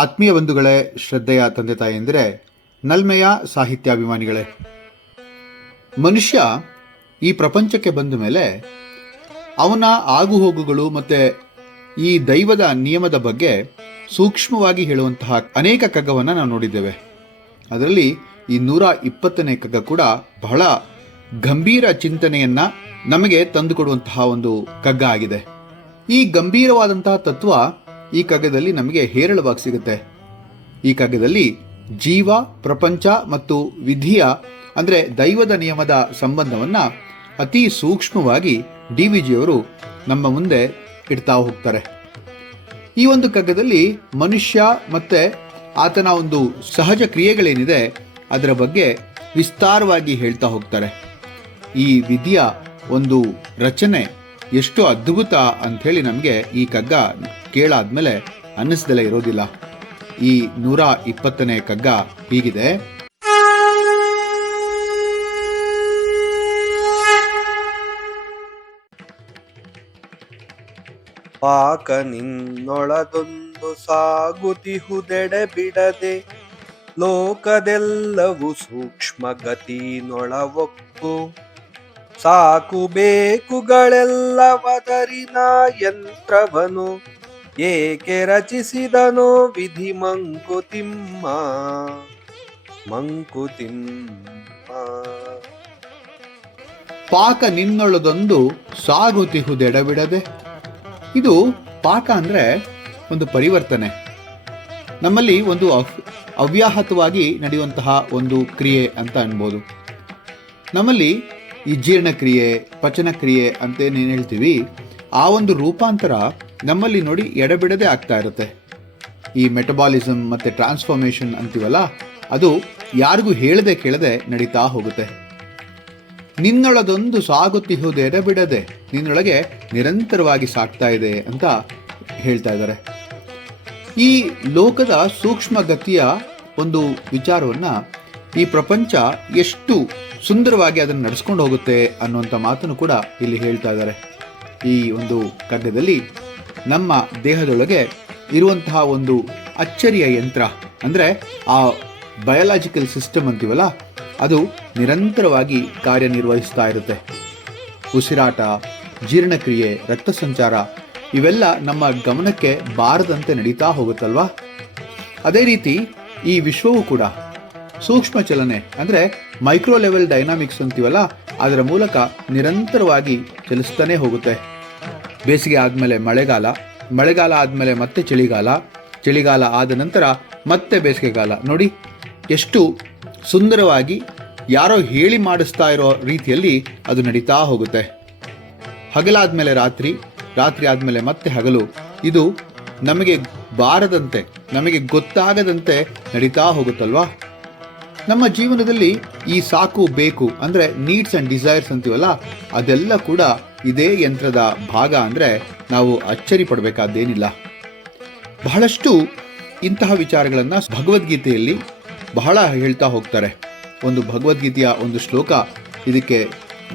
ಆತ್ಮೀಯ ಬಂಧುಗಳೇ, ಶ್ರದ್ಧೆಯ ತಂದೆ ತಾಯಂದಿರೇ, ನಲ್ಮೆಯ ಸಾಹಿತ್ಯಾಭಿಮಾನಿಗಳೇ, ಮನುಷ್ಯ ಈ ಪ್ರಪಂಚಕ್ಕೆ ಬಂದ ಮೇಲೆ ಅವನ ಆಗುಹೋಗುಗಳು ಮತ್ತು ಈ ದೈವದ ನಿಯಮದ ಬಗ್ಗೆ ಸೂಕ್ಷ್ಮವಾಗಿ ಹೇಳುವಂತಹ ಅನೇಕ ಕಗ್ಗವನ್ನು ನಾವು ನೋಡಿದ್ದೇವೆ. ಅದರಲ್ಲಿ ಈ 120ನೇ ಕಗ್ಗ ಕೂಡ ಬಹಳ ಗಂಭೀರ ಚಿಂತನೆಯನ್ನು ನಮಗೆ ತಂದುಕೊಡುವಂತಹ ಒಂದು ಕಗ್ಗ ಆಗಿದೆ. ಈ ಗಂಭೀರವಾದಂತಹ ತತ್ವ ಈ ಕಗ್ಗದಲ್ಲಿ ನಮಗೆ ಹೇರಳವಾಗಿ ಸಿಗುತ್ತೆ. ಈ ಕಗ್ಗದಲ್ಲಿ ಜೀವ, ಪ್ರಪಂಚ ಮತ್ತು ವಿಧಿಯ ಅಂದರೆ ದೈವದ ನಿಯಮದ ಸಂಬಂಧವನ್ನು ಅತಿ ಸೂಕ್ಷ್ಮವಾಗಿ ಡಿ.ವಿ.ಜಿಯವರು ನಮ್ಮ ಮುಂದೆ ಇಡ್ತಾ ಹೋಗ್ತಾರೆ. ಈ ಒಂದು ಕಗ್ಗದಲ್ಲಿ ಮನುಷ್ಯ ಮತ್ತು ಆತನ ಒಂದು ಸಹಜ ಕ್ರಿಯೆಗಳೇನಿದೆ ಅದರ ಬಗ್ಗೆ ವಿಸ್ತಾರವಾಗಿ ಹೇಳ್ತಾ ಹೋಗ್ತಾರೆ. ಈ ವಿಧಿಯ ಒಂದು ರಚನೆ ಎಷ್ಟು ಅದ್ಭುತ ಅಂಥೇಳಿ ನಮಗೆ ಈ ಕಗ್ಗ ಕೇಳಾದ್ಮೇಲೆ ಅನ್ನಿಸ್ದಲೇ ಇರೋದಿಲ್ಲ. ಈ 120ನೇ ಕಗ್ಗ ಹೀಗಿದೆ. ಪಾಕ ನಿನ್ನೊಳದೊಂದು ಸಾಗುತಿಹುದೆಡೆ ಬಿಡದೆ, ಲೋಕದೆಲ್ಲವೂ ಸೂಕ್ಷ್ಮ ಗತಿನೊಳವೊಕ್ಕು, ಸಾಕು ಬೇಕುಗಳೆಲ್ಲವದರಿನ ಯಂತ್ರವನು ಏಕೆ ರಚಿಸಿದನೋ ವಿಧಿ ಮಂಕುತಿಮ್ಮ. ಪಾಕ ನಿನ್ನೊಳದೊಂದು ಸಾಗುತಿಹುದೆಡಬಿಡದೆ. ಇದು ಪಾಕ ಅಂದರೆ ಒಂದು ಪರಿವರ್ತನೆ, ನಮ್ಮಲ್ಲಿ ಒಂದು ಅವ್ಯಾಹತವಾಗಿ ನಡೆಯುವಂತಹ ಒಂದು ಕ್ರಿಯೆ ಅಂತ ಅನ್ಬೋದು. ನಮ್ಮಲ್ಲಿ ಈ ಜೀರ್ಣಕ್ರಿಯೆ, ಪಚನಕ್ರಿಯೆ ಅಂತೇನೇನು ಹೇಳ್ತೀವಿ, ಆ ಒಂದು ರೂಪಾಂತರ ನಮ್ಮಲ್ಲಿ ನೋಡಿ ಎಡಬಿಡದೆ ಆಗ್ತಾ ಇರುತ್ತೆ. ಈ ಮೆಟಬಾಲಿಸಮ್ ಮತ್ತು ಟ್ರಾನ್ಸ್ಫಾರ್ಮೇಷನ್ ಅಂತೀವಲ್ಲ, ಅದು ಯಾರಿಗೂ ಹೇಳದೆ ಕೇಳದೆ ನಡೀತಾ ಹೋಗುತ್ತೆ. ನಿನ್ನೊಳದೊಂದು ಸಾಗುತ್ತಿಹುದು ಎಡಬಿಡದೆ, ನಿನ್ನೊಳಗೆ ನಿರಂತರವಾಗಿ ಸಾಗ್ತಾ ಇದೆ ಅಂತ ಹೇಳ್ತಾ ಇದ್ದಾರೆ. ಈ ಲೋಕದ ಸೂಕ್ಷ್ಮ ಗತಿಯ ಒಂದು ವಿಚಾರವನ್ನು ಈ ಪ್ರಪಂಚ ಎಷ್ಟು ಸುಂದರವಾಗಿ ಅದನ್ನು ನಡೆಸ್ಕೊಂಡು ಹೋಗುತ್ತೆ ಅನ್ನುವಂಥ ಮಾತನ್ನು ಕೂಡ ಇಲ್ಲಿ ಹೇಳ್ತಾ ಇದ್ದಾರೆ. ಈ ಒಂದು ಕಗ್ಗದಲ್ಲಿ ನಮ್ಮ ದೇಹದೊಳಗೆ ಇರುವಂತಹ ಒಂದು ಅಚ್ಚರಿಯ ಯಂತ್ರ ಅಂದರೆ ಆ ಬಯೋಲಾಜಿಕಲ್ ಸಿಸ್ಟಮ್ ಅಂತೀವಲ್ಲ, ಅದು ನಿರಂತರವಾಗಿ ಕಾರ್ಯನಿರ್ವಹಿಸ್ತಾ ಇರುತ್ತೆ. ಉಸಿರಾಟ, ಜೀರ್ಣಕ್ರಿಯೆ, ರಕ್ತ ಸಂಚಾರ ಇವೆಲ್ಲ ನಮ್ಮ ಗಮನಕ್ಕೆ ಬಾರದಂತೆ ನಡೀತಾ ಹೋಗುತ್ತಲ್ವಾ. ಅದೇ ರೀತಿ ಈ ವಿಶ್ವವು ಕೂಡ ಸೂಕ್ಷ್ಮ ಚಲನೆ ಅಂದರೆ ಮೈಕ್ರೋ ಲೆವೆಲ್ ಡೈನಾಮಿಕ್ಸ್ ಅಂತೀವಲ್ಲ, ಅದರ ಮೂಲಕ ನಿರಂತರವಾಗಿ ಚಲಿಸ್ತಾನೆ ಹೋಗುತ್ತೆ. ಬೇಸಿಗೆ ಆದಮೇಲೆ ಮಳೆಗಾಲ, ಮಳೆಗಾಲ ಆದಮೇಲೆ ಮತ್ತೆ ಚಳಿಗಾಲ, ಚಳಿಗಾಲ ಆದ ನಂತರ ಮತ್ತೆ ಬೇಸಿಗೆಗಾಲ. ನೋಡಿ ಎಷ್ಟು ಸುಂದರವಾಗಿ ಯಾರೋ ಹೇಳಿ ಮಾಡಿಸ್ತಾ ಇರೋ ರೀತಿಯಲ್ಲಿ ಅದು ನಡೀತಾ ಹೋಗುತ್ತೆ. ಹಗಲಾದ್ಮೇಲೆ ರಾತ್ರಿ, ರಾತ್ರಿ ಆದಮೇಲೆ ಮತ್ತೆ ಹಗಲು. ಇದು ನಮಗೆ ಬಾರದಂತೆ, ನಮಗೆ ಗೊತ್ತಾಗದಂತೆ ನಡೀತಾ ಹೋಗುತ್ತಲ್ವಾ. ನಮ್ಮ ಜೀವನದಲ್ಲಿ ಈ ಸಾಕು ಬೇಕು ಅಂದರೆ ನೀಡ್ಸ್ ಆ್ಯಂಡ್ ಡಿಸೈರ್ಸ್ ಅಂತೀವಲ್ಲ, ಅದೆಲ್ಲ ಕೂಡ ಇದೇ ಯಂತ್ರದ ಭಾಗ ಅಂದರೆ ನಾವು ಅಚ್ಚರಿ ಪಡಬೇಕಾದ್ದೇನಿಲ್ಲ. ಬಹಳಷ್ಟು ಇಂತಹ ವಿಚಾರಗಳನ್ನು ಭಗವದ್ಗೀತೆಯಲ್ಲಿ ಬಹಳ ಹೇಳ್ತಾ ಹೋಗ್ತಾರೆ. ಒಂದು ಭಗವದ್ಗೀತೆಯ ಒಂದು ಶ್ಲೋಕ ಇದಕ್ಕೆ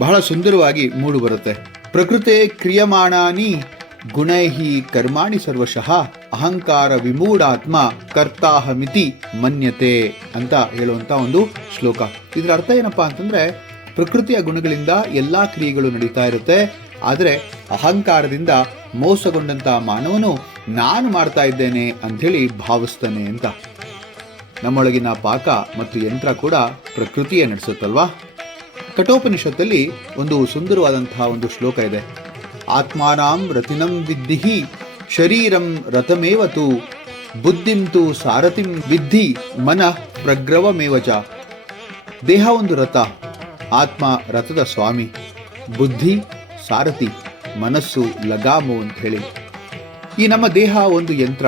ಬಹಳ ಸುಂದರವಾಗಿ ಮೂಡು ಬರುತ್ತೆ. ಪ್ರಕೃತೆ ಕ್ರಿಯಮಾಣಾನಿ ಗುಣೈಹಿ ಕರ್ಮಾಣಿ ಸರ್ವಶಃ ಅಹಂಕಾರ ವಿಮೂಢಾತ್ಮ ಕರ್ತಾಹಮಿತಿ ಮನ್ಯತೆ ಅಂತ ಹೇಳುವಂಥ ಒಂದು ಶ್ಲೋಕ. ಇದರ ಅರ್ಥ ಏನಪ್ಪಾ ಅಂತಂದ್ರೆ, ಪ್ರಕೃತಿಯ ಗುಣಗಳಿಂದ ಎಲ್ಲಾ ಕ್ರಿಯೆಗಳು ನಡೀತಾ ಇರುತ್ತೆ, ಆದರೆ ಅಹಂಕಾರದಿಂದ ಮೋಸಗೊಂಡಂತ ಮಾನವನು ನಾನು ಮಾಡ್ತಾ ಇದ್ದೇನೆ ಅಂಥೇಳಿ ಭಾವಿಸ್ತಾನೆ ಅಂತ. ನಮ್ಮೊಳಗಿನ ಪಾಕ ಮತ್ತು ಯಂತ್ರ ಕೂಡ ಪ್ರಕೃತಿಯೇ ನಡೆಸುತ್ತಲ್ವಾ. ಕಠೋಪನಿಷತ್ತಲ್ಲಿ ಒಂದು ಸುಂದರವಾದಂತಹ ಒಂದು ಶ್ಲೋಕ ಇದೆ. ಆತ್ಮಾನಾಂ ರತಿನಂ ವಿದ್ಧಿ ಶರೀರಂ ರಥಮೇವತು ಬುದ್ಧಿಂತು ಸಾರಥಿಂ ವಿದ್ಧಿ ಮನಃ ಪ್ರಗ್ರವಮೇವಚ. ದೇಹ ಒಂದು ರಥ, ಆತ್ಮ ರಥದ ಸ್ವಾಮಿ, ಬುದ್ಧಿ ಸಾರಥಿ, ಮನಸ್ಸು ಲಗಾಮು ಅಂತ ಹೇಳಿ. ಈ ನಮ್ಮ ದೇಹ ಒಂದು ಯಂತ್ರ,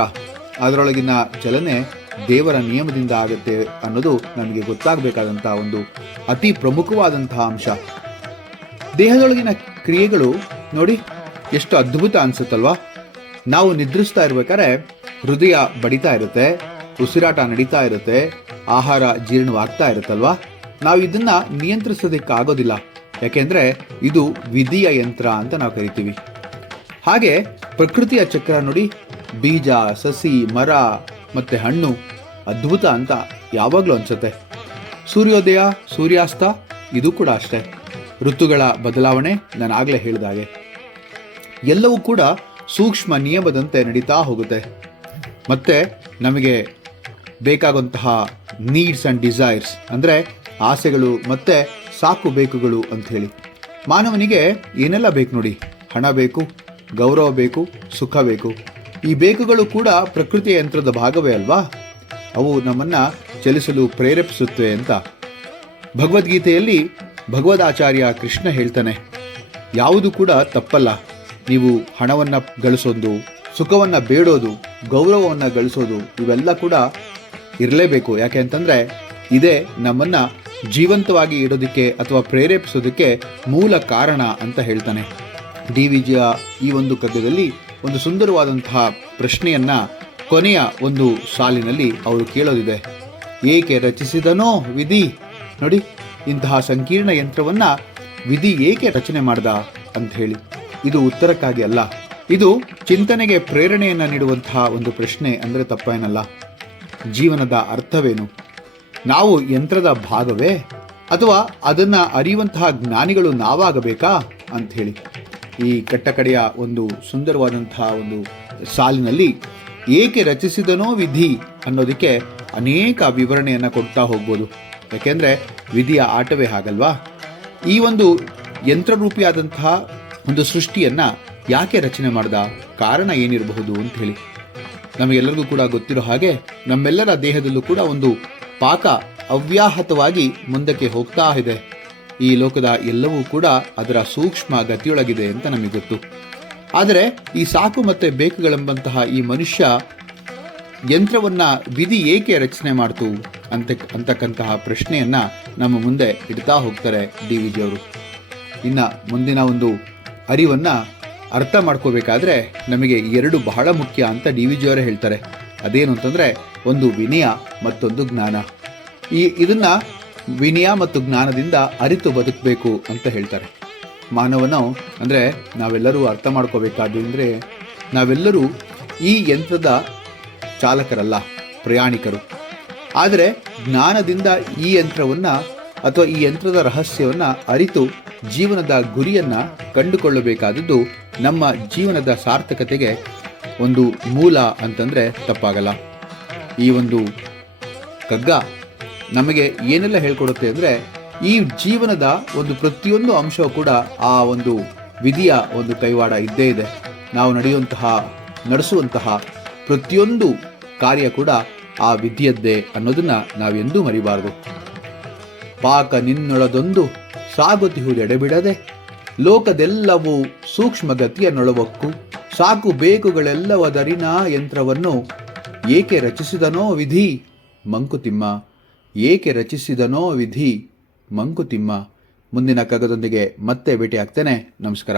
ಅದರೊಳಗಿನ ಚಲನೆ ದೇವರ ನಿಯಮದಿಂದ ಆಗುತ್ತೆ ಅನ್ನೋದು ನಮಗೆ ಗೊತ್ತಾಗಬೇಕಾದಂಥ ಒಂದು ಅತಿ ಪ್ರಮುಖವಾದಂತಹ ಅಂಶ. ದೇಹದೊಳಗಿನ ಕ್ರಿಯೆಗಳು ನೋಡಿ ಎಷ್ಟು ಅದ್ಭುತ ಅನಿಸುತ್ತಲ್ವಾ. ನಾವು ನಿದ್ರಿಸ್ತಾ ಇರ್ಬೇಕಾದ್ರೆ ಹೃದಯ ಬಡಿತಾ ಇರುತ್ತೆ, ಉಸಿರಾಟ ನಡೀತಾ ಇರುತ್ತೆ, ಆಹಾರ ಜೀರ್ಣವಾಗ್ತಾ ಇರುತ್ತಲ್ವಾ. ನಾವು ಇದನ್ನು ನಿಯಂತ್ರಿಸೋದಕ್ಕಾಗೋದಿಲ್ಲ, ಯಾಕೆಂದರೆ ಇದು ವಿಧಿಯ ಯಂತ್ರ ಅಂತ ನಾವು ಕರಿತೀವಿ. ಹಾಗೆ ಪ್ರಕೃತಿಯ ಚಕ್ರ ನೋಡಿ, ಬೀಜ, ಸಸಿ, ಮರ, ಮತ್ತು ಹಣ್ಣು ಅದ್ಭುತ ಅಂತ ಯಾವಾಗಲೂ ಅನಿಸುತ್ತೆ. ಸೂರ್ಯೋದಯ ಸೂರ್ಯಾಸ್ತ ಇದು ಕೂಡ ಅಷ್ಟೇ. ಋತುಗಳ ಬದಲಾವಣೆ ನಾನು ಆಗಲೇ ಹೇಳಿದಾಗೆ ಎಲ್ಲವೂ ಕೂಡ ಸೂಕ್ಷ್ಮ ನಿಯಮದಂತೆ ನಡೀತಾ ಹೋಗುತ್ತೆ. ಮತ್ತು ನಮಗೆ ಬೇಕಾಗುವಂತಹ ನೀಡ್ಸ್ ಆ್ಯಂಡ್ ಡಿಸೈರ್ಸ್ ಅಂದರೆ ಆಸೆಗಳು ಮತ್ತು ಸಾಕು ಬೇಕುಗಳು ಅಂಥೇಳಿ ಮಾನವನಿಗೆ ಏನೆಲ್ಲ ಬೇಕು ನೋಡಿ. ಹಣ ಬೇಕು, ಗೌರವ ಬೇಕು, ಸುಖ ಬೇಕು. ಈ ಬೇಕುಗಳು ಕೂಡ ಪ್ರಕೃತಿಯ ಯಂತ್ರದ ಭಾಗವೇ ಅಲ್ವಾ. ಅವು ನಮ್ಮನ್ನು ಚಲಿಸಲು ಪ್ರೇರೇಪಿಸುತ್ತವೆ ಅಂತ ಭಗವದ್ಗೀತೆಯಲ್ಲಿ ಭಗವದಾಚಾರ್ಯ ಕೃಷ್ಣ ಹೇಳ್ತಾನೆ, ಯಾವುದು ಕೂಡ ತಪ್ಪಲ್ಲ. ನೀವು ಹಣವನ್ನು ಗಳಿಸೋದು, ಸುಖವನ್ನು ಬೇಡೋದು, ಗೌರವವನ್ನು ಗಳಿಸೋದು ಇವೆಲ್ಲ ಕೂಡ ಇರಲೇಬೇಕು. ಯಾಕೆ ಅಂತಂದರೆ ಇದೇ ನಮ್ಮನ್ನು ಜೀವಂತವಾಗಿ ಇಡೋದಕ್ಕೆ ಅಥವಾ ಪ್ರೇರೇಪಿಸೋದಕ್ಕೆ ಮೂಲ ಕಾರಣ ಅಂತ ಹೇಳ್ತಾನೆ. ಡಿ ವಿಜಿಯ ಈ ಒಂದು ಕಗ್ಗದಲ್ಲಿ ಒಂದು ಸುಂದರವಾದಂತಹ ಪ್ರಶ್ನೆಯನ್ನು ಕೊನೆಯ ಒಂದು ಸಾಲಿನಲ್ಲಿ ಅವರು ಕೇಳೋದಿದೆ. ಏಕೆ ರಚಿಸಿದನೋ ವಿಧಿ. ನೋಡಿ, ಇಂತಹ ಸಂಕೀರ್ಣ ಯಂತ್ರವನ್ನು ವಿಧಿ ಏಕೆ ರಚನೆ ಮಾಡ್ದ ಅಂತ ಹೇಳಿ. ಇದು ಉತ್ತರಕ್ಕಾಗಿ ಅಲ್ಲ, ಇದು ಚಿಂತನೆಗೆ ಪ್ರೇರಣೆಯನ್ನು ನೀಡುವಂತಹ ಒಂದು ಪ್ರಶ್ನೆ ಅಂದರೆ ತಪ್ಪೇನಲ್ಲ. ಜೀವನದ ಅರ್ಥವೇನು? ನಾವು ಯಂತ್ರದ ಭಾಗವೇ ಅಥವಾ ಅದನ್ನು ಅರಿಯುವಂತಹ ಜ್ಞಾನಿಗಳು ನಾವಾಗಬೇಕಾ ಅಂಥೇಳಿ ಈ ಕಟ್ಟಕಡೆಯ ಒಂದು ಸುಂದರವಾದಂತಹ ಒಂದು ಸಾಲಿನಲ್ಲಿ ಏಕೆ ರಚಿಸಿದನೋ ವಿಧಿ ಅನ್ನೋದಕ್ಕೆ ಅನೇಕ ವಿವರಣೆಯನ್ನು ಕೊಡ್ತಾ ಹೋಗ್ಬೋದು. ಯಾಕೆಂದರೆ ವಿಧಿಯ ಆಟವೇ ಹಾಗಲ್ವಾ. ಈ ಒಂದು ಯಂತ್ರರೂಪಿಯಾದಂತಹ ಒಂದು ಸೃಷ್ಟಿಯನ್ನು ಯಾಕೆ ರಚನೆ ಮಾಡ್ದ, ಕಾರಣ ಏನಿರಬಹುದು ಅಂತ ಹೇಳಿ. ನಮಗೆಲ್ಲರಿಗೂ ಕೂಡ ಗೊತ್ತಿರೋ ಹಾಗೆ ನಮ್ಮೆಲ್ಲರ ದೇಹದಲ್ಲೂ ಕೂಡ ಒಂದು ಪಾಕ ಅವ್ಯಾಹತವಾಗಿ ಮುಂದಕ್ಕೆ ಹೋಗ್ತಾ ಇದೆ. ಈ ಲೋಕದ ಎಲ್ಲವೂ ಕೂಡ ಅದರ ಸೂಕ್ಷ್ಮ ಗತಿಯೊಳಗಿದೆ ಅಂತ ನಮಗೆ ಗೊತ್ತು. ಆದರೆ ಈ ಸಾಕು ಮತ್ತು ಬೇಕುಗಳೆಂಬಂತಹ ಈ ಮನುಷ್ಯ ಯಂತ್ರವನ್ನು ವಿಧಿ ಏಕೆ ರಚನೆ ಮಾಡ್ತು ಅಂತಕ್ಕಂತಹ ಪ್ರಶ್ನೆಯನ್ನು ನಮ್ಮ ಮುಂದೆ ಇಡ್ತಾ ಹೋಗ್ತಾರೆ ಡಿ ವಿಜಿ ಅವರು. ಇನ್ನು ಮುಂದಿನ ಒಂದು ಅರಿವನ್ನು ಅರ್ಥ ಮಾಡ್ಕೋಬೇಕಾದ್ರೆ ನಮಗೆ ಎರಡು ಬಹಳ ಮುಖ್ಯ ಅಂತ ಡಿ ವಿ ಜಿಯವರೇ ಹೇಳ್ತಾರೆ. ಅದೇನು ಅಂತಂದರೆ ಒಂದು ವಿನಯ, ಮತ್ತೊಂದು ಜ್ಞಾನ. ಇದನ್ನು ವಿನಯ ಮತ್ತು ಜ್ಞಾನದಿಂದ ಅರಿತು ಬದುಕಬೇಕು ಅಂತ ಹೇಳ್ತಾರೆ. ಮಾನವನು ಅಂದರೆ ನಾವೆಲ್ಲರೂ ಅರ್ಥ ಮಾಡ್ಕೋಬೇಕಾದ್ದು ಅಂದರೆ ನಾವೆಲ್ಲರೂ ಈ ಯಂತ್ರದ ಚಾಲಕರಲ್ಲ, ಪ್ರಯಾಣಿಕರು. ಆದರೆ ಜ್ಞಾನದಿಂದ ಈ ಯಂತ್ರವನ್ನು ಅಥವಾ ಈ ಯಂತ್ರದ ರಹಸ್ಯವನ್ನು ಅರಿತು ಜೀವನದ ಗುರಿಯನ್ನು ಕಂಡುಕೊಳ್ಳಬೇಕಾದದ್ದು ನಮ್ಮ ಜೀವನದ ಸಾರ್ಥಕತೆಗೆ ಒಂದು ಮೂಲ ಅಂತಂದರೆ ತಪ್ಪಾಗಲ್ಲ. ಈ ಒಂದು ಕಗ್ಗ ನಮಗೆ ಏನೆಲ್ಲ ಹೇಳ್ಕೊಡುತ್ತೆ ಅಂದರೆ ಈ ಜೀವನದ ಒಂದು ಪ್ರತಿಯೊಂದು ಅಂಶವೂ ಕೂಡ ಆ ಒಂದು ವಿಧಿಯ ಒಂದು ಕೈವಾಡ ಇದ್ದೇ ಇದೆ. ನಾವು ನಡೆಸುವಂತಹ ಪ್ರತಿಯೊಂದು ಕಾರ್ಯ ಕೂಡ ಆ ವಿಧಿಯದ್ದೇ ಅನ್ನೋದನ್ನು ನಾವೆಂದೂ ಮರಿಬಾರದು. ಪಾಕ ನಿನ್ನೊಳದೊಂದು ಸಾಗುತ್ತಿಹುದೆಡೆಬಿಡದೆ ಲೋಕದೆಲ್ಲವೂ ಸೂಕ್ಷ್ಮ ಗತಿಯನ್ನೊಳವಕ್ಕು ಸಾಕು ಬೇಕುಗಳೆಲ್ಲವದರಿನ ಯಂತ್ರವನ್ನು ಏಕೆ ರಚಿಸಿದನೋ ವಿಧಿ ಮಂಕುತಿಮ್ಮ. ಏಕೆ ರಚಿಸಿದನೋ ವಿಧಿ ಮಂಕುತಿಮ್ಮ. ಮುಂದಿನ ಕಗ್ಗದೊಂದಿಗೆ ಮತ್ತೆ ಭೇಟಿ ಆಗ್ತೇನೆ. ನಮಸ್ಕಾರ.